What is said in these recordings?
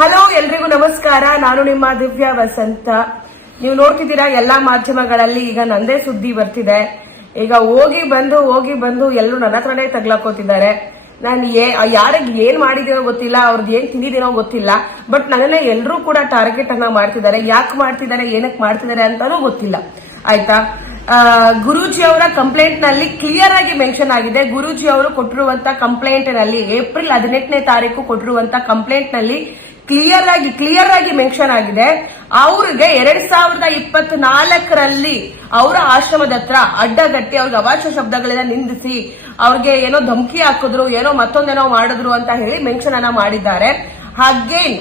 Hello, ಎಲ್ರಿಗೂ ನಮಸ್ಕಾರ. ನಾನು ನಿಮ್ಮ ದಿವ್ಯಾ ವಸಂತ. ನೀವು ನೋಡ್ತಿದ್ದೀರಾ ಎಲ್ಲಾ ಮಾಧ್ಯಮಗಳಲ್ಲಿ ಈಗ ನಂದೇ ಸುದ್ದಿ ಬರ್ತಿದೆ. ಈಗ ಹೋಗಿ ಬಂದು ಎಲ್ಲರೂ ನನ್ನ ಹತ್ರನೇ ತಗ್ಲಾಕೋತಿದ್ದಾರೆ. ನಾನು ಯಾರಿಗೆ ಏನ್ ಮಾಡಿದೀನೋ ಗೊತ್ತಿಲ್ಲ, ಅವ್ರದ್ದು ಏನ್ ತಿಂದಿದ್ದೀನೋ ಗೊತ್ತಿಲ್ಲ. ಬಟ್ ನನ್ನನ್ನೇ ಎಲ್ಲರೂ ಕೂಡ ಟಾರ್ಗೆಟ್ ಅನ್ನ ಮಾಡ್ತಿದ್ದಾರೆ. ಯಾಕೆ ಮಾಡ್ತಿದ್ದಾರೆ, ಏನಕ್ಕೆ ಮಾಡ್ತಿದ್ದಾರೆ ಅಂತಾನೂ ಗೊತ್ತಿಲ್ಲ. ಆಯ್ತಾ, ಗುರೂಜಿ ಅವರ ಕಂಪ್ಲೇಂಟ್ ನಲ್ಲಿ ಕ್ಲಿಯರ್ ಆಗಿ ಮೆನ್ಷನ್ ಆಗಿದೆ. ಗುರೂಜಿ ಅವರು ಕೊಟ್ಟಿರುವಂತ ಕಂಪ್ಲೇಂಟ್ ನಲ್ಲಿ ಏಪ್ರಿಲ್ 18ನೇ ತಾರೀಕು ಕೊಟ್ಟಿರುವಂತ ಕಂಪ್ಲೇಂಟ್ ನಲ್ಲಿ ಕ್ಲಿಯರ್ ಆಗಿ ಮೆನ್ಷನ್ ಆಗಿದೆ. ಅವ್ರಿಗೆ 2024ರಲ್ಲಿ ಅವರ ಆಶ್ರಮದ ಹತ್ರ ಅಡ್ಡಗಟ್ಟಿ ಅವ್ರಿಗೆ ಅವಾಚ್ಯ ಶಬ್ದಗಳನ್ನ ನಿಂದಿಸಿ ಅವ್ರಿಗೆ ಏನೋ ಧಮಕಿ ಹಾಕಿದ್ರು, ಏನೋ ಮತ್ತೊಂದೇನೋ ಮಾಡಿದ್ರು ಅಂತ ಹೇಳಿ ಮೆನ್ಷನ್ ಅನ್ನ ಮಾಡಿದ್ದಾರೆ. ಹಾಗೇನ್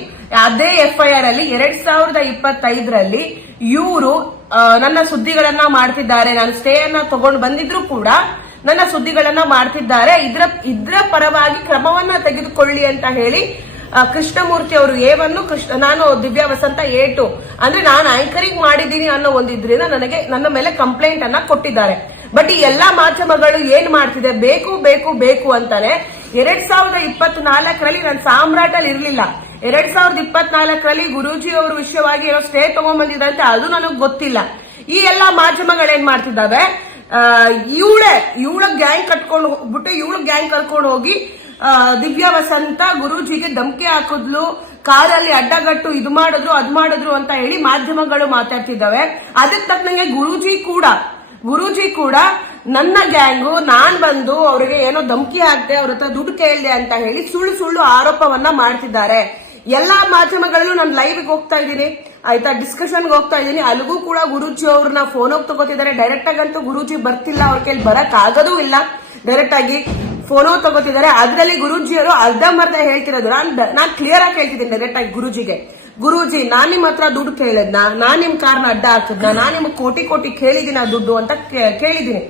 ಅದೇ FIR ಅಲ್ಲಿ 2025ರಲ್ಲಿ ಇವರು ನನ್ನ ಸುದ್ದಿಗಳನ್ನ ಮಾಡ್ತಿದ್ದಾರೆ. ನಾನು ಸ್ಟೇ ಅನ್ನ ತಗೊಂಡು ಬಂದಿದ್ರು ಕೂಡ ನನ್ನ ಸುದ್ದಿಗಳನ್ನ ಮಾಡ್ತಿದ್ದಾರೆ. ಇದ್ರ ಪರವಾಗಿ ಕ್ರಮವನ್ನ ತೆಗೆದುಕೊಳ್ಳಿ ಅಂತ ಹೇಳಿ ಕೃಷ್ಣಮೂರ್ತಿ ಅವರು A1, ನಾನು ದಿವ್ಯಾ ವಸಂತ A2 ಅಂದ್ರೆ ನಾನು ಆಂಕರಿಂಗ್ ಮಾಡಿದ್ದೀನಿ ಅನ್ನೋ ಒಂದಿದ್ರಿಂದ ನನ್ನ ಮೇಲೆ ಕಂಪ್ಲೇಂಟ್ ಅನ್ನ ಕೊಟ್ಟಿದ್ದಾರೆ. ಬಟ್ ಈ ಎಲ್ಲಾ ಮಾಧ್ಯಮಗಳು ಏನ್ ಮಾಡ್ತಿದೆ, ಬೇಕು ಅಂತಾನೆ 2024ರಲ್ಲಿ ನಾನು ಸಾಮ್ರಾಟಲ್ಲಿ ಇರ್ಲಿಲ್ಲ. 2024ರಲ್ಲಿ ಗುರೂಜಿ ಅವ್ರ ವಿಷಯವಾಗಿ ಏನೋ ಸ್ಟೇ ತಗೊಂಡ್ಬಂದಿದಂತೆ, ಅದು ನನಗ್ ಗೊತ್ತಿಲ್ಲ. ಈ ಎಲ್ಲಾ ಮಾಧ್ಯಮಗಳೇನ್ ಮಾಡ್ತಿದ್ದಾವೆ, ಇವಳ ಗ್ಯಾಂಗ್ ಕಟ್ಕೊಂಡು ಹೋಗ್ಬಿಟ್ಟು ಇವಳ ಗ್ಯಾಂಗ್ ಕರ್ಕೊಂಡು ಹೋಗಿ ದಿವ್ಯಾ ವಸಂತ ಗುರೂಜಿಗೆ ಧಮಕಿ ಹಾಕಿದ್ಲು, ಕಾರಲ್ಲಿ ಅಡ್ಡಗಟ್ಟು ಇದು ಮಾಡಿದ್ರು ಅದು ಮಾಡಿದ್ರು ಅಂತ ಹೇಳಿ ಮಾಧ್ಯಮಗಳು ಮಾತಾಡ್ತಿದ್ದಾವೆ. ಅದಕ್ಕೆ ತಕ್ಕಂಗೆ ಗುರೂಜಿ ಕೂಡ ನನ್ನ ಗ್ಯಾಂಗು ನಾನ್ ಬಂದು ಅವ್ರಿಗೆ ಏನೋ ಧಮಕಿ ಹಾಕ್ದೆ, ಅವ್ರ ಹತ್ರ ದುಡ್ಡು ಕೇಳಿದೆ ಅಂತ ಹೇಳಿ ಸುಳ್ಳು ಆರೋಪವನ್ನ ಮಾಡ್ತಿದ್ದಾರೆ. ಎಲ್ಲಾ ಮಾಧ್ಯಮಗಳಲ್ಲೂ ನಾನು ಲೈವ್ ಹೋಗ್ತಾ ಇದ್ದೀನಿ, ಆಯ್ತಾ, ಡಿಸ್ಕಷನ್ಗೆ ಹೋಗ್ತಾ ಇದ್ದೀನಿ. ಅಲ್ಲಿಗೂ ಕೂಡ ಗುರೂಜಿ ಅವ್ರನ್ನ ಫೋನ್ ಹೋಗಿ ತಗೋತಿದ್ದಾರೆ. ಡೈರೆಕ್ಟ್ ಆಗಂತೂ ಗುರೂಜಿ ಬರ್ತಿಲ್ಲ, ಅವ್ರ ಕೈಲಿ ಬರಕ್ ಆಗೋದೂ ಇಲ್ಲ. ಡೈರೆಕ್ಟ್ ಆಗಿ ಫೋನೋ ತಗೋತಿದ್ದಾರೆ. ಅದ್ರಲ್ಲಿ ಗುರೂಜಿಯವರು ಅರ್ಧಂಬರ್ಧ ಹೇಳ್ತಿರೋದು. ನಾನ್ ಕ್ಲಿಯರ್ ಆಗಿ ಹೇಳ್ತಿದ್ದೀನಿ ಡೈರೆಕ್ಟ್ ಆಗಿ ಗುರೂಜಿ, ನಾನ್ ನಿಮ್ ಹತ್ರ ದುಡ್ಡು ಕೇಳಿದ್ನ, ನಾನ್ ನಿಮ್ ಕಾರ್ನ ಅಡ್ಡ ಹಾಕಿದ್ನ, ನಾನ್ ನಿಮ್ಗೆ ಕೋಟಿ ಕೇಳಿದಿನ ದುಡ್ಡು ಅಂತ ಕೇಳಿದೀನಿ.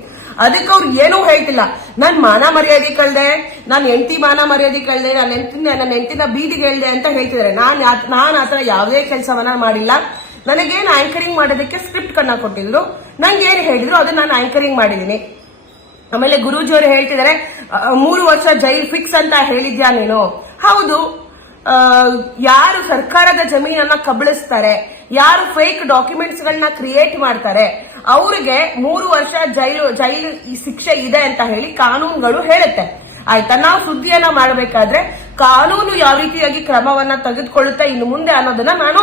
ಅದಕ್ಕೆ ಅವ್ರು ಏನೂ ಹೇಳ್ತಿಲ್ಲ. ನಾನ್ ಮಾನ ಮರ್ಯಾದೆ ಕಳ್ದೆ, ನಾನ್ ಹೆಂಡತಿ ಮಾನ ಮರ್ಯಾದೆ ಕಳ್ದೆ, ನನ್ನ ಹೆಂಡತಿನ ಬೀದಿಗೆ ಹೇಳ್ದೆ ಅಂತ ಹೇಳ್ತಿದ್ದಾರೆ. ನಾನ್ ಆತರ ಯಾವುದೇ ಕೆಲಸವನ್ನ ಮಾಡಿಲ್ಲ. ನನಗೇನು ಆಂಕರಿಂಗ್ ಮಾಡೋದಕ್ಕೆ ಸ್ಕ್ರಿಪ್ಟ್ ಕಣ್ಣ ಕೊಟ್ಟಿದ್ರು, ನಂಗೆ ಏನ್ ಹೇಳಿದ್ರು ಅದನ್ನ ನಾನು ಆಂಕರಿಂಗ್ ಮಾಡಿದೀನಿ. ಆಮೇಲೆ ಗುರೂಜಿ ಅವರು ಹೇಳ್ತಿದ್ದಾರೆ 3 ವರ್ಷ ಜೈಲ್ ಫಿಕ್ಸ್ ಅಂತ ಹೇಳಿದ್ಯಾ ನೀನು? ಹೌದು. ಯಾರು ಸರ್ಕಾರದ ಜಮೀನನ್ನ ಕಬಳಿಸ್ತಾರೆ, ಯಾರು ಫೇಕ್ ಡಾಕ್ಯುಮೆಂಟ್ಸ್ ಗಳನ್ನ ಕ್ರಿಯೇಟ್ ಮಾಡ್ತಾರೆ, ಅವ್ರಿಗೆ 3 ವರ್ಷ ಜೈಲು ಶಿಕ್ಷೆ ಇದೆ ಅಂತ ಹೇಳಿ ಕಾನೂನುಗಳು ಹೇಳುತ್ತೆ. ಆಯ್ತಾ, ನಾವು ಸುದ್ದಿಯನ್ನ ಮಾಡಬೇಕಾದ್ರೆ ಕಾನೂನು ಯಾವ ರೀತಿಯಾಗಿ ಕ್ರಮವನ್ನ ತೆಗೆದುಕೊಳ್ಳುತ್ತೆ ಇನ್ನು ಮುಂದೆ ಅನ್ನೋದನ್ನ ನಾನು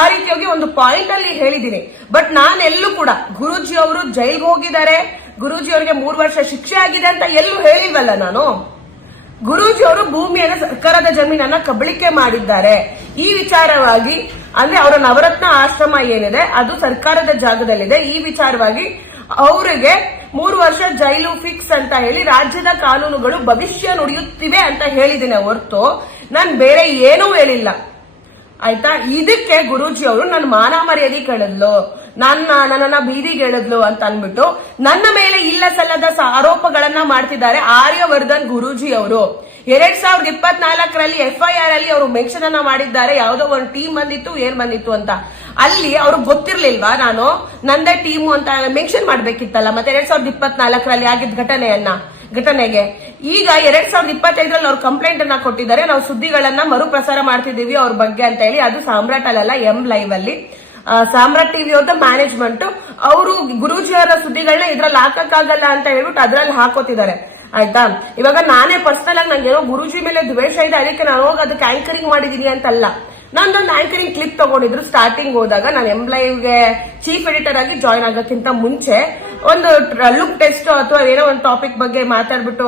ಆ ರೀತಿಯಾಗಿ ಒಂದು ಪಾಯಿಂಟ್ ಅಲ್ಲಿ ಹೇಳಿದ್ದೀನಿ. ಬಟ್ ನಾನೆಲ್ಲೂ ಕೂಡ ಗುರೂಜಿ ಅವರು ಜೈಲ್ಗೆ ಹೋಗಿದ್ದಾರೆ, ಗುರೂಜಿ ಅವರಿಗೆ 3 ವರ್ಷ ಶಿಕ್ಷೆ ಆಗಿದೆ ಅಂತ ಎಲ್ಲೂ ಹೇಳಿಲ್ವಲ್ಲ ನಾನು. ಗುರೂಜಿ ಅವರು ಭೂಮಿಯನ್ನ, ಸರ್ಕಾರದ ಜಮೀನನ್ನ ಕಬಳಿಕೆ ಮಾಡಿದ್ದಾರೆ. ಈ ವಿಚಾರವಾಗಿ ಅಂದ್ರೆ ಅವರ ನವರತ್ನ ಆಶ್ರಮ ಏನಿದೆ ಅದು ಸರ್ಕಾರದ ಜಾಗದಲ್ಲಿದೆ. ಈ ವಿಚಾರವಾಗಿ ಅವರಿಗೆ 3 ವರ್ಷ ಜೈಲು ಫಿಕ್ಸ್ ಅಂತ ಹೇಳಿ ರಾಜ್ಯದ ಕಾನೂನುಗಳು ಭವಿಷ್ಯ ನುಡಿಯುತ್ತಿವೆ ಅಂತ ಹೇಳಿದ್ದೇನೆ ಹೊರತು ನಾನು ಬೇರೆ ಏನೂ ಹೇಳಿಲ್ಲ. ಆಯ್ತಾ, ಇದಕ್ಕೆ ಗುರೂಜಿ ಅವರು ನನ್ನ ಮಾನ ಮರ್ಯಾದೆ ಕಳೆದ್ಲು, ನನ್ನನ್ನ ಬೀದಿಗೆ ಎಳೆದ್ಲು ಅಂತ ಅನ್ಬಿಟ್ಟು ನನ್ನ ಮೇಲೆ ಇಲ್ಲ ಸಲ್ಲದ ಆರೋಪಗಳನ್ನ ಮಾಡ್ತಿದ್ದಾರೆ ಆರ್ಯವರ್ಧನ್ ಗುರೂಜಿ ಅವರು. 2024ರಲ್ಲಿ FIR ಅಲ್ಲಿ ಅವರು ಮೆನ್ಷನ್ ಅನ್ನ ಮಾಡಿದ್ದಾರೆ. ಯಾವುದೋ ಒಂದು ಟೀಮ್ ಏನ್ ಬಂದಿತ್ತು ಅಂತ. ಅಲ್ಲಿ ಅವ್ರಿಗೆ ಗೊತ್ತಿರ್ಲಿಲ್ವಾ ನಾನು ನಂದೇ ಟೀಮು ಅಂತ ಮೆನ್ಷನ್ ಮಾಡ್ಬೇಕಿತ್ತಲ್ಲ. ಮತ್ತೆ 2024ರಲ್ಲಿ ಆಗಿದ್ದ ಘಟನೆಗೆ ಈಗ 2025ರಲ್ಲಿ ಅವ್ರು ಕಂಪ್ಲೇಂಟ್ ಅನ್ನ ಕೊಟ್ಟಿದ್ದಾರೆ. ನಾವು ಸುದ್ದಿಗಳನ್ನ ಮರುಪ್ರಸಾರ ಮಾಡ್ತಿದೀವಿ ಅವ್ರ ಬಗ್ಗೆ ಅಂತ ಹೇಳಿ. ಅದು ಸಾಮ್ರಾಟ್ ಅಲ್ಲ, M-Live ಅಲ್ಲಿ. ಸಾಮ್ರಾಟ್ ಟಿವಿ ಅವ್ರದ ಮ್ಯಾನೇಜ್ಮೆಂಟ್ ಅವರು ಗುರೂಜಿ ಅವರ ಸುದ್ದಿಗಳನ್ನ ಇದ್ರಲ್ಲಿ ಹಾಕಕ್ಕಾಗಲ್ಲ ಅಂತ ಹೇಳ್ಬಿಟ್ಟು ಅದ್ರಲ್ಲಿ ಹಾಕೋತಿದ್ದಾರೆ. ಆಯ್ತಾ, ಇವಾಗ ನಾನೇ ಪರ್ಸನಲ್ ಆಗಿ ನಂಗೆ ಏನೋ ಗುರೂಜಿ ಮೇಲೆ ದ್ವೇಷ ಇದೆ, ಅದಕ್ಕೆ ನಾನು ಹೋಗಿ ಅದಕ್ಕೆ ಆಂಕರಿಂಗ್ ಮಾಡಿದೀನಿ ಅಂತಲ್ಲ. ನಂದೊಂದು ಆಂಕರಿಂಗ್ ಕ್ಲಿಪ್ ತಗೊಂಡಿದ್ರು ಸ್ಟಾರ್ಟಿಂಗ್ ಹೋದಾಗ. ನಾನು M-Liveಗೆ ಚೀಫ್ ಎಡಿಟರ್ ಆಗಿ ಜಾಯ್ನ್ ಆಗೋಕ್ಕಿಂತ ಮುಂಚೆ ಒಂದು ಲುಕ್ ಟೆಸ್ಟ್ ಅಥವಾ ಏನೋ ಒಂದು ಟಾಪಿಕ್ ಬಗ್ಗೆ ಮಾತಾಡ್ಬಿಟ್ಟು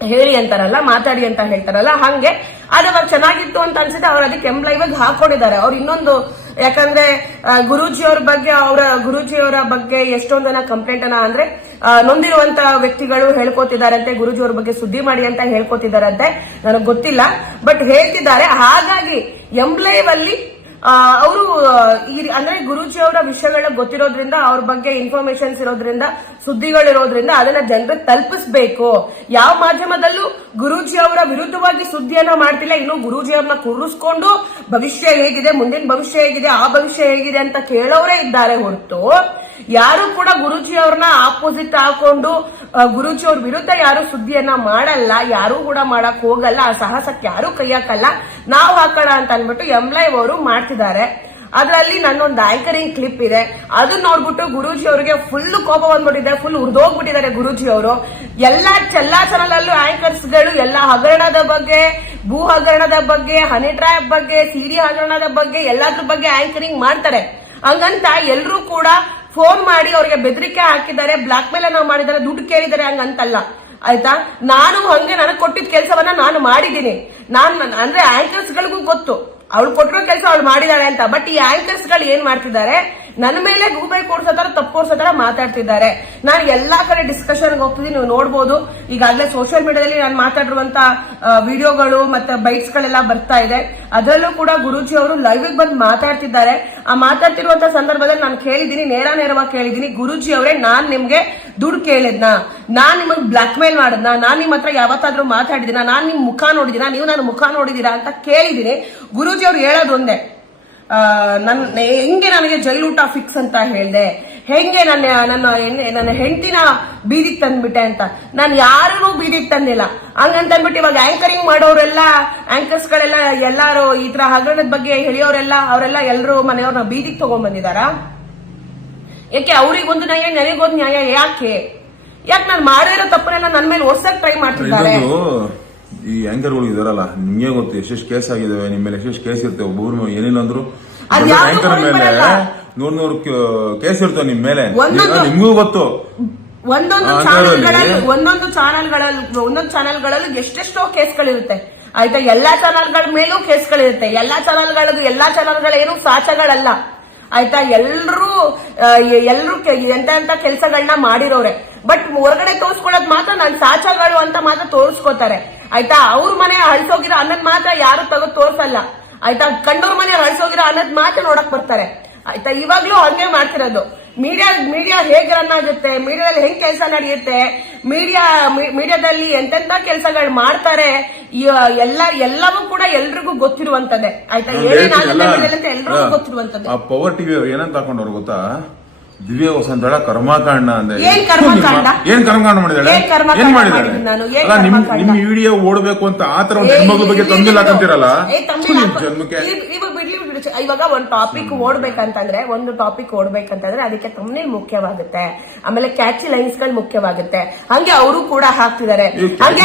ಹೇಳಿ ಅಂತಾರಲ್ಲ, ಮಾತಾಡಿ ಅಂತ ಹೇಳ್ತಾರಲ್ಲ, ಹಂಗೆ ಅದು ಅವಾಗ ಚೆನ್ನಾಗಿತ್ತು ಅಂತ ಅನ್ಸುತ್ತೆ. ಅವ್ರು ಅದಕ್ಕೆ M-Live ಹಾಕೊಂಡಿದ್ದಾರೆ. ಅವ್ರು ಇನ್ನೊಂದು, ಯಾಕಂದ್ರೆ ಗುರೂಜಿ ಅವರ ಬಗ್ಗೆ ಎಷ್ಟೊಂದು ಜನ ಕಂಪ್ಲೇಂಟ್ ಅನ್ನ ಅಂದ್ರೆ ನೊಂದಿರುವಂತ ವ್ಯಕ್ತಿಗಳು ಹೇಳ್ಕೊತಿದಾರಂತೆ, ಗುರೂಜಿ ಅವ್ರ ಬಗ್ಗೆ ಸುದ್ದಿ ಮಾಡಿ ಅಂತ ಹೇಳ್ಕೊತಿದಾರಂತೆ. ನನಗೆ ಗೊತ್ತಿಲ್ಲ, ಬಟ್ ಹೇಳ್ತಿದ್ದಾರೆ. ಹಾಗಾಗಿ M-Live ಅಲ್ಲಿ ಅವರು ಅಂದ್ರೆ ಗುರೂಜಿ ಅವರ ವಿಷಯಗಳ ಗೊತ್ತಿರೋದ್ರಿಂದ, ಅವ್ರ ಬಗ್ಗೆ ಇನ್ಫಾರ್ಮೇಶನ್ಸ್ ಇರೋದ್ರಿಂದ, ಸುದ್ದಿಗಳಿರೋದ್ರಿಂದ ಅದನ್ನ ಜನರಿಗೆ ತಲುಪಿಸಬೇಕು. ಯಾವ ಮಾಧ್ಯಮದಲ್ಲೂ ಗುರೂಜಿ ಅವರ ವಿರುದ್ಧವಾಗಿ ಸುದ್ದಿಯನ್ನ ಮಾಡ್ತಿಲ್ಲ. ಇನ್ನು ಗುರೂಜಿ ಅವ್ರನ್ನ ಕೂರಿಸ್ಕೊಂಡು ಭವಿಷ್ಯ ಹೇಗಿದೆ, ಮುಂದಿನ ಭವಿಷ್ಯ ಹೇಗಿದೆ, ಆ ಭವಿಷ್ಯ ಹೇಗಿದೆ ಅಂತ ಕೇಳೋರೇ ಇದ್ದಾರೆ ಹೊರತು ಯಾರು ಕೂಡ ಗುರೂಜಿ ಅವ್ರನ್ನ ಆಪೋಸಿಟ್ ಹಾಕೊಂಡು ಗುರೂಜಿ ಅವ್ರ ವಿರುದ್ಧ ಯಾರು ಸುದ್ದಿಯನ್ನ ಮಾಡಲ್ಲ, ಯಾರು ಕೂಡ ಮಾಡಕ್ ಹೋಗಲ್ಲ, ಆ ಸಾಹಸಕ್ಕೆ ಯಾರು ಕೈ ಹಾಕಲ್ಲ. ನಾವು ಹಾಕೋಣ ಅಂತ ಅನ್ಬಿಟ್ಟು ಎಂಲೈವ್ ಅವರು ಮಾಡ್ತಿದ್ದಾರೆ. ಅದರಲ್ಲಿ ನನ್ನೊಂದು ಆಂಕರಿಂಗ್ ಕ್ಲಿಪ್ ಇದೆ, ಅದನ್ನ ನೋಡ್ಬಿಟ್ಟು ಗುರೂಜಿ ಅವರಿಗೆ ಫುಲ್ ಕೋಪ ಬಂದ್ಬಿಟ್ಟಿದೆ, ಫುಲ್ ಉರ್ದೋಗ್ಬಿಟ್ಟಿದ್ದಾರೆ ಗುರೂಜಿ ಅವರು. ಎಲ್ಲಾ ಚಾನಲ್ ಅಲ್ಲೂ ಆಂಕರ್ಸ್ ಗಳು ಎಲ್ಲ ಹಗರಣದ ಬಗ್ಗೆ, ಭೂ ಹಗರಣದ ಬಗ್ಗೆ, ಹನಿ ಟ್ರ್ಯಾಪ್ ಬಗ್ಗೆ, ಸಿಡಿ ಹಗರಣದ ಬಗ್ಗೆ ಎಲ್ಲಾದ್ರ ಬಗ್ಗೆ ಆಂಕರಿಂಗ್ ಮಾಡ್ತಾರೆ. ಹಂಗಂತ ಎಲ್ರು ಕೂಡ ಫೋನ್ ಮಾಡಿ ಅವ್ರಿಗೆ ಬೆದರಿಕೆ ಹಾಕಿದ್ದಾರೆ, ಬ್ಲಾಕ್ ಮೇಲ್ ಅನ್ನ ಮಾಡಿದ್ದಾರೆ, ದುಡ್ಡು ಕೇಳಿದ್ದಾರೆ, ಹಂಗಂತಲ್ಲ ಆಯ್ತಾ. ನಾನು ಹಂಗೆ ನನಗೆ ಕೊಟ್ಟಿದ್ದ ಕೆಲಸವನ್ನ ನಾನು ಮಾಡಿದ್ದೀನಿ. ಅಂದ್ರೆ ಆಂಕರ್ಸ್ ಗಳಿಗೂ ಗೊತ್ತು ಅವಳು ಕೊಟ್ಟಿರೋ ಕೆಲಸ ಅವಳು ಮಾಡಿದಾಳೆ ಅಂತ. ಬಟ್ ಈ ಆಂಕರ್ಸ್ ಗಳು ಏನ್ ಮಾಡ್ತಿದ್ದಾರೆ, ನನ್ನ ಮೇಲೆ ಗೂಬೆ ಕೊಡ್ಸೋತರ ತಪ್ಪು ಕೊಡ್ಸೋತರ ಮಾತಾಡ್ತಿದ್ದಾರೆ. ನಾನು ಎಲ್ಲಾ ಕಡೆ ಡಿಸ್ಕಷನ್ ಹೋಗ್ತಿದ್ದೀನಿ, ನೀವು ನೋಡ್ಬೋದು. ಈಗಾಗಲೇ ಸೋಷಿಯಲ್ ಮೀಡಿಯಾದಲ್ಲಿ ನಾನು ಮಾತಾಡಿರುವಂತ ವಿಡಿಯೋಗಳು ಮತ್ತೆ ಬೈಟ್ಸ್ ಗಳೆಲ್ಲ ಬರ್ತಾ ಇದೆ. ಅದರಲ್ಲೂ ಕೂಡ ಗುರೂಜಿ ಅವರು ಲೈವ್ ಬಂದು ಮಾತಾಡ್ತಿದ್ದಾರೆ. ಆ ಮಾತಾಡ್ತಿರುವಂತ ಸಂದರ್ಭದಲ್ಲಿ ನಾನು ಕೇಳಿದ್ದೀನಿ, ನೇರವಾಗಿ ಕೇಳಿದ್ದೀನಿ, ಗುರೂಜಿ ಅವರೇ ನಾನ್ ನಿಮ್ಗೆ ದುಡ್ಡು ಕೇಳಿದ್ನ, ನಾನ್ ನಿಮಗ್ ಬ್ಲಾಕ್ ಮೇಲ್ ಮಾಡಿದ್ನ, ನಾನ್ ನಿಮ್ ಹತ್ರ ಯಾವತ್ತಾದ್ರೂ ಮಾತಾಡಿದಿನ, ನಾನ್ ನಿಮ್ ಮುಖ ನೋಡಿದಿನ, ನೀವು ನನ್ನ ಮುಖ ನೋಡಿದೀರಾ ಅಂತ ಕೇಳಿದೀನಿ. ಗುರೂಜಿ ಅವ್ರು ಹೇಳೋದು ಒಂದೇ, ಹೆಂಗೆ ನನಗೆ ಜೈಲೂಟ ಫಿಕ್ಸ್ ಅಂತ ಹೇಳ್ದೆ, ಹೆಂಗೆ ನನ್ನ ಹೆಂಡತಿನ ಬೀದಿಗೆ ತಂದ್ಬಿಟ್ಟೆ ಅಂತ. ನಾನು ಯಾರಿಗೂ ಬೀದಿಗೆ ತಂದಿಲ್ಲ ಹಂಗಂತ ಅಂದ್ಬಿಟ್ಟು ಇವಾಗ ಆಂಕರಿಂಗ್ ಮಾಡೋರೆಲ್ಲ, ಆಂಕರ್ಸ್ ಗಳೆಲ್ಲ ಎಲ್ಲಾರು ಈ ತರ ಹಗರಣದ ಬಗ್ಗೆ ಹೇಳಿಯೋರೆಲ್ಲ ಅವರೆಲ್ಲ ಎಲ್ಲರೂ ಮನೆಯವ್ರನ್ನ ಬೀದಿಗೆ ತಗೊಂಡ್ ಬಂದಿದಾರ. ಯಾಕೆ ಅವ್ರಿಗೊಂದು ನ್ಯಾಯ ನನಗೊಂದು ನ್ಯಾಯ? ಯಾಕೆ ನಾನು ಮಾಡಿರೋ ತಪ್ಪನೆಲ್ಲ ನನ್ನ ಮೇಲೆ ಹೊಸಕ್ ಟ್ರೈ ಮಾಡ್ತಿದ್ದಾರೆ. ಈ ಆಂಕರ್ಗಳು ಇದಾರಲ್ಲ, ನಿಮ್ಗೆ ಗೊತ್ತು ಎಷ್ಟೆಷ್ಟು ಕೇಸ್ ಆಗಿದಾವೆ, ನಿಮ್ಮ ಮೇಲೆ ಎಷ್ಟೆಷ್ಟು ಕೇಸ್ ಇರ್ತವೆ. ಒಬ್ಬರು ಏನೇನು ಅಂದ್ರು ಆಂಕರ್ ಮೇಲೆ 100 ಕೇಸ್ ಇರ್ತವೆ ನಿಮ್ ಮೇಲೆ, ನಿಮ್ಗೂ ಗೊತ್ತು. ಒಂದೊಂದು ಚಾನೆಲ್ಗಳಲ್ಲಿ ಎಷ್ಟೆಷ್ಟೋ ಕೇಸ್ಗಳಿರುತ್ತೆ ಆಯ್ತಾ. ಎಲ್ಲಾ ಚಾನೆಲ್ಗಳ ಮೇಲೂ ಕೇಸ್ಗಳಿರುತ್ತೆ. ಎಲ್ಲಾ ಚಾನೆಲ್ಗಳೇನು ಸಾಚಗಳಲ್ಲ ಆಯ್ತಾ. ಎಲ್ರು ಎಂತ ಕೆಲಸಗಳನ್ನ ಮಾಡಿರೋರೆ. ಬಟ್ ಹೊರಗಡೆ ತೋರ್ಸ್ಕೊಳ್ಳೋದ್ ಮಾತ್ರ ನಾನು ಸಾಚಗಳು ಅಂತ ಮಾತ್ರ ತೋರಿಸ್ಕೋತಾರೆ ಆಯ್ತಾ. ಅವ್ರ ಮನೆ ಅಳಿಸೋಗಿರೋ ಅನ್ನದ್ ಮಾತ್ರ ಯಾರು ತೆಗೆದು ತೋರ್ಸಲ್ಲ ಆಯ್ತಾ. ಕಂಡವ್ರ ಮನೆ ಅಳಿಸೋಗಿರೋ ಅನ್ನದ್ ಮಾತ್ರ ನೋಡಕ್ ಬರ್ತಾರೆ ಆಯ್ತಾ. ಇವಾಗ್ಲೂ ಹಂಗೆ ಮಾಡ್ತಿರೋದು. ಮೀಡಿಯಾ ಹೇಗ್ ರನ್ ಆಗುತ್ತೆ, ಮೀಡಿಯಾದಲ್ಲಿ ಹೆಂಗ್ ಕೆಲಸ ನಡೆಯುತ್ತೆ, ಮೀಡಿಯಾದಲ್ಲಿ ಎಂತೆಂತ ಕೆಲಸಗಳು ಮಾಡ್ತಾರೆ, ಎಲ್ಲವೂ ಕೂಡ ಎಲ್ರಿಗೂ ಗೊತ್ತಿರುವಂತದ್ದೇ ಆಯ್ತಾ. ಏನೇನಾಗುತ್ತೆ ಎಲ್ರಿಗೂ ಗೊತ್ತಿರುವಂತದ್ದೇ. ಪವರ್ ಟಿವಿ ಏನಂತ ಹಾಕೊಂಡವ್ರು ಗೊತ್ತಾ, ದಿವ್ಯ ವಸಂತಳ ಕರ್ಮಕಾಂಡ ಅಂದ್ರೆ ಏನ್ ಕರ್ಮಕಾಂಡ ಮಾಡಿದಾಳೆ, ಏನ್ ಮಾಡಿದಾಳೆ? ನಿಮ್ ವಿಡಿಯೋ ಓಡಬೇಕು ಅಂತ ಆತರ ಒಂದು ಹೆಣ್ಮಗಳ ಬಗ್ಗೆ ತಂದಿಲ್ಲ ಅಂತೀರಲ್ಲ ಜನ್ಮಕ್ಕೆ. ಇವಾಗ ಒಂದು ಟಾಪಿಕ್ ಓಡ್ಬೇಕಂತಂದ್ರೆ ಅದಕ್ಕೆ ತಮ್ಮನೇಲ್ ಮುಖ್ಯವಾಗುತ್ತೆ, ಆಮೇಲೆ ಕ್ಯಾಚಿ ಲೈನ್ಸ್ ಗಳು ಮುಖ್ಯವಾಗುತ್ತೆ. ಹಂಗೆ ಅವರು ಕೂಡ ಹಾಕ್ತಿದ್ದಾರೆ. ಹಂಗೆ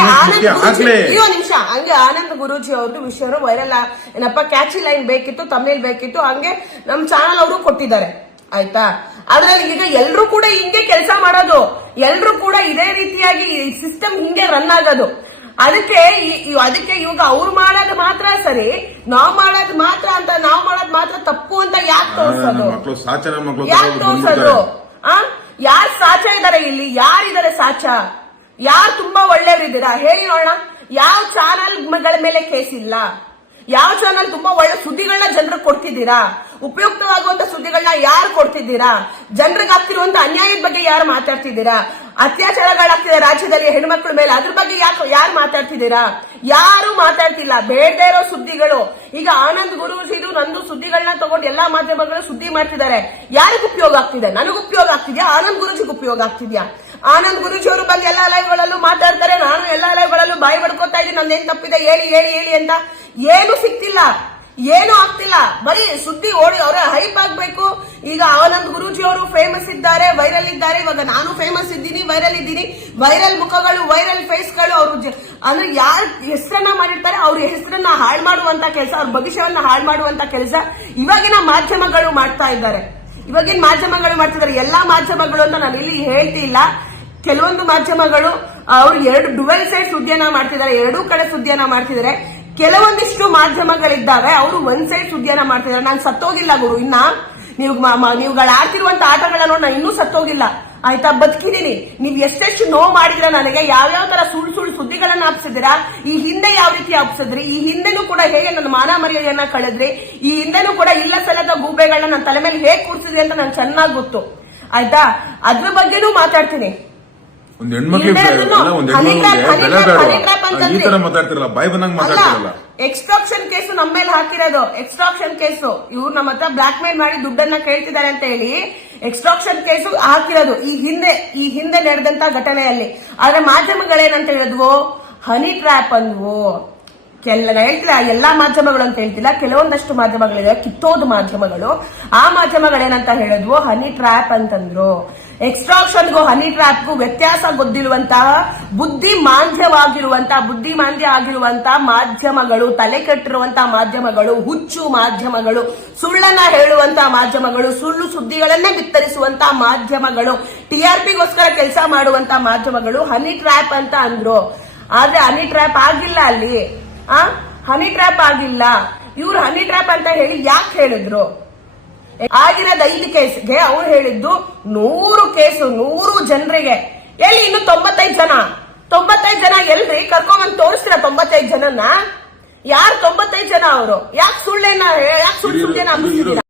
ಆನಂದ್ ಗುರೂಜಿ ಅವ್ರದ್ದು ವಿಷಯ ವೈರಲ್ ಏನಪ್ಪ, ಕ್ಯಾಚಿ ಲೈನ್ ಬೇಕಿತ್ತು, ತಮ್ಮನೇಲ್ ಬೇಕಿತ್ತು, ಹಂಗೆ ನಮ್ ಚಾನಲ್ ಅವರು ಕೊಟ್ಟಿದ್ದಾರೆ ಆಯ್ತಾ. ಅದ್ರಲ್ಲಿ ಈಗ ಎಲ್ರು ಕೂಡ ಹಿಂಗೆ ಕೆಲಸ ಮಾಡೋದು, ಎಲ್ರು ಕೂಡ ಇದೇ ರೀತಿಯಾಗಿ ಸಿಸ್ಟಮ್ ಹಿಂಗೆ ರನ್ ಆಗೋದು. ಅದಕ್ಕೆ ಇವಾಗ ಅವ್ರು ಮಾಡೋದು ಮಾತ್ರ ಸರಿ, ನಾವ್ ಮಾಡೋದು ಮಾತ್ರ ತಪ್ಪು ಅಂತ ಯಾಕೆ ತೋರ್ಸೋದು? ಯಾರು ಸಾಚ ಇದಾರೆ ಇಲ್ಲಿ? ಯಾರಿದ್ದಾರೆ ಸಾಚ? ಯಾರು ತುಂಬಾ ಒಳ್ಳೆಯವರಿದ್ದೀರಾ ಹೇಳಿ ನೋಡೋಣ. ಯಾವ ಚಾನಲ್ಗಳ ಮೇಲೆ ಕೇಸ್ ಇಲ್ಲ? ಯಾವ ಚಾನಲ್ ತುಂಬಾ ಒಳ್ಳೆ ಸುದ್ದಿಗಳನ್ನ ಜನರಿಗೆ ಕೊಡ್ತಿದ್ದೀರಾ? ಉಪಯುಕ್ತವಾಗುವಂತ ಸುದ್ದಿಗಳನ್ನ ಯಾರು ಕೊಡ್ತಿದ್ದೀರಾ? ಜನರಿಗೆ ಆಗ್ತಿರುವಂತ ಅನ್ಯಾಯದ ಬಗ್ಗೆ ಯಾರು ಮಾತಾಡ್ತಿದ್ದೀರಾ? ಅತ್ಯಾಚಾರಗಳಾಗ್ತಿದೆ ರಾಜ್ಯದಲ್ಲಿ ಹೆಣ್ಮಕ್ಳ ಮೇಲೆ, ಅದ್ರ ಬಗ್ಗೆ ಯಾರು ಮಾತಾಡ್ತಿದ್ದೀರಾ? ಯಾರು ಮಾತಾಡ್ತಿಲ್ಲ. ಬೇಡದೇ ಇರೋ ಸುದ್ದಿಗಳು. ಈಗ ಆನಂದ್ ಗುರೂಜಿದು ನಂದು ಸುದ್ದಿಗಳನ್ನ ತಗೊಂಡು ಎಲ್ಲಾ ಮಾಧ್ಯಮಗಳು ಸುದ್ದಿ ಮಾಡ್ತಿದ್ದಾರೆ. ಯಾರಿಗೂ ಉಪಯೋಗ ಆಗ್ತಿದೆ? ನನಗೂ ಉಪಯೋಗ ಆಗ್ತಿದ್ಯಾ? ಆನಂದ್ ಗುರೂಜಿಗೆ ಉಪಯೋಗ ಆಗ್ತಿದ್ಯಾ? ಆನಂದ್ ಗುರೂಜಿ ಅವ್ರ ಬಗ್ಗೆ ಎಲ್ಲಾ ಲೈವ್ಗಳಲ್ಲೂ ಮಾತಾಡ್ತಾರೆ, ನಾನು ಎಲ್ಲಾ ಲೈವ್ಗಳಲ್ಲೂ ಬಾಯಿ ಬಡ್ಕೋತಾ ಇದ್ದೀನಿ, ನಂದೇನ್ ತಪ್ಪಿದೆ ಹೇಳಿ ಅಂತ. ಏನು ಸಿಕ್ತಿಲ್ಲ, ಏನು ಆಗ್ತಿಲ್ಲ. ಬರೀ ಸುದ್ದಿ ಅವ್ರ ಹೈಪ್ ಆಗ್ಬೇಕು. ಈಗ ಆನಂದ್ ಗುರೂಜಿ ಅವರು ಫೇಮಸ್ ಇದ್ದಾರೆ, ವೈರಲ್ ಇದ್ದಾರೆ. ಇವಾಗ ನಾನು ಫೇಮಸ್ ಇದ್ದೀನಿ, ವೈರಲ್ ಇದ್ದೀನಿ. ವೈರಲ್ ಮುಖಗಳು, ವೈರಲ್ ಫೇಸ್ ಗಳು ಅವರು ಅಂದ್ರೆ ಯಾರ ಹೆಸರನ್ನ ಮಾಡಿರ್ತಾರೆ ಅವ್ರ ಹೆಸರನ್ನ ಹಾಳು ಮಾಡುವಂತ ಕೆಲಸ, ಅವ್ರ ಭವಿಷ್ಯವನ್ನ ಹಾಳು ಮಾಡುವಂತ ಕೆಲಸ ಇವಾಗಿನ ಮಾಧ್ಯಮಗಳು ಮಾಡ್ತಾ ಇದ್ದಾರೆ. ಎಲ್ಲಾ ಮಾಧ್ಯಮಗಳು ಅಂತ ನಾನು ಇಲ್ಲಿ ಹೇಳ್ತಿಲ್ಲ. ಕೆಲವೊಂದು ಮಾಧ್ಯಮಗಳು ಅವ್ರು ಡುವೆಲ್ ಸೈಡ್ ಸುದ್ದಿಯನ್ನ ಮಾಡ್ತಿದ್ದಾರೆ, ಎರಡೂ ಕಡೆ ಸುದ್ದಿಯನ್ನ ಮಾಡ್ತಿದ್ದಾರೆ. ಕೆಲವೊಂದಿಷ್ಟು ಮಾಧ್ಯಮಗಳಿದ್ದಾವೆ ಅವರು ಒಂದ್ ಸೈಡ್ ಸುದ್ದಿಯನ್ನ ಮಾಡ್ತಿದ್ದಾರೆ. ನಾನು ಸತ್ತೋಗಿಲ್ಲ ಗುರು, ಇನ್ನ ನೀವುಗಳು ಆಡ್ತಿರುವಂತ ಆಟಗಳನ್ನ ನೋಡಿ ನಾನು ಇನ್ನೂ ಸತ್ತೋಗಿಲ್ಲ ಆಯ್ತಾ, ಬದುಕಿದೀನಿ. ನೀವ್ ಎಷ್ಟೆಷ್ಟು ನೋವು ಮಾಡಿದಿರ ನನಗೆ, ಯಾವ್ಯಾವ ತರ ಸುಳ್ಳು ಸುದ್ದಿಗಳನ್ನ ಹಬ್ಸಿದಿರಾ, ಈ ಹಿಂದೆ ಯಾವ ರೀತಿ ಹಬ್ಸಿದ್ರಿ, ಈ ಹಿಂದೆನೂ ಕೂಡ ಹೇಗೆ ನನ್ನ ಮಾನ ಮರ್ಯಾದೆಯನ್ನ ಕಳೆದ್ರಿ, ಈ ಹಿಂದೆನೂ ಕೂಡ ಇಲ್ಲ ಸಲ್ಲದ ಗೂಬೆಗಳನ್ನ ನನ್ನ ತಲೆ ಮೇಲೆ ಹೇಗೆ ಕೂರ್ಸಿದ್ರಿ ಅಂತ ನಂಗೆ ಚೆನ್ನಾಗಿ ಗೊತ್ತು ಆಯ್ತಾ. ಅದ್ರ ಬಗ್ಗೆನೂ ಮಾತಾಡ್ತೀನಿ ಒಂದ್ ಹೆಣ್ಮಕ್ಳಿಗೆ ಒಂದ್ ಹೆಣ್ಮಕ್ಳಿಗೆ ಬೆಲೆ ಬೇಡ. ಈ ತರ ಮಾತಾಡ್ತಿರಲ್ಲ, ಬಾಯಿ ಬಂದಂಗ್ ಮಾತಾಡ್ತಿರಲ್ಲ. ಎಕ್ಸ್ಟ್ರಾಕ್ಷನ್ ಕೇಸು ನಮ್ಮ ಮೇಲೆ ಹಾಕಿರೋದು, ಎಕ್ಸ್ಟ್ರಾಕ್ಷನ್ ಕೇಸು. ಇವ್ರು ನಮ್ಮ ಹತ್ರ ಬ್ಲಾಕ್ ಮೇಲ್ ಮಾಡಿ ದುಡ್ಡನ್ನ ಕೇಳ್ತಿದ್ದಾರೆ ಅಂತ ಹೇಳಿ ಎಕ್ಸ್ಟ್ರಾಕ್ಷನ್ ಕೇಸು ಹಾಕಿರೋದು ಈ ಹಿಂದೆ ನಡೆದಂತ ಘಟನೆಯಲ್ಲಿ. ಆದ್ರೆ ಮಾಧ್ಯಮಗಳೇನಂತ ಹೇಳಿದ್ವು, ಹನಿ ಟ್ರ್ಯಾಪ್ ಅಂದ್ವು. ಹೇಳ್ತಿಲ್ಲ ಎಲ್ಲಾ ಮಾಧ್ಯಮಗಳು ಅಂತ ಹೇಳ್ತಿಲ್ಲ, ಕೆಲವೊಂದಷ್ಟು ಮಾಧ್ಯಮಗಳಿವೆ ಕಿತ್ತೋದು ಮಾಧ್ಯಮಗಳು. ಆ ಮಾಧ್ಯಮಗಳೇನಂತ ಹೇಳಿದ್ವು, ಹನಿ ಟ್ರ್ಯಾಪ್ ಅಂತಂದ್ರು. ಎಕ್ಸ್ಟ್ರಾಕ್ಷನ್ಗೂ ಹನಿ ಟ್ರ್ಯಾಪ್ಗೂ ವ್ಯತ್ಯಾಸ ಗೊತ್ತಿರುವಂತಹ ಬುದ್ಧಿಮಾಂದ್ಯ ಆಗಿರುವಂತಹ ಮಾಧ್ಯಮಗಳು, ತಲೆ ಕೆಟ್ಟಿರುವಂತಹ ಮಾಧ್ಯಮಗಳು, ಹುಚ್ಚು ಮಾಧ್ಯಮಗಳು, ಸುಳ್ಳನ್ನ ಹೇಳುವಂತಹ ಮಾಧ್ಯಮಗಳು, ಸುಳ್ಳು ಸುದ್ದಿಗಳನ್ನೇ ಬಿತ್ತರಿಸುವಂತಹ ಮಾಧ್ಯಮಗಳು, TRPಗೋಸ್ಕರ ಕೆಲಸ ಮಾಡುವಂತಹ ಮಾಧ್ಯಮಗಳು ಹನಿ ಟ್ರ್ಯಾಪ್ ಅಂತ ಅಂದ್ರು. ಆದ್ರೆ ಹನಿ ಟ್ರ್ಯಾಪ್ ಆಗಿಲ್ಲ ಅಲ್ಲಿ. ಹನಿ ಟ್ರ್ಯಾಪ್ ಆಗಿಲ್ಲ. ಇವ್ರು ಹನಿ ಟ್ರ್ಯಾಪ್ ಅಂತ ಹೇಳಿ ಯಾಕೆ ಹೇಳಿದ್ರು? ಆಗಿರೋದು 5 ಕೇಸ್ಗೆ ಅವ್ರು ಹೇಳಿದ್ದು 100 ಕೇಸು 100 ಜನರಿಗೆ. ಎಲ್ಲಿ ಇನ್ನು 95 ಜನ ಎಲ್ರಿ ಕರ್ಕೊಂಡ್ಬಂದು ತೋರಿಸ್ತೀರ? 95 ಜನನ್ನ ಯಾರು 95 ಜನ? ಅವರು ಯಾಕೆ ಸುಳ್ಳು ಸುದ್ದಿನ ಹಬ್ಬಿಸ್ತೀರಾ?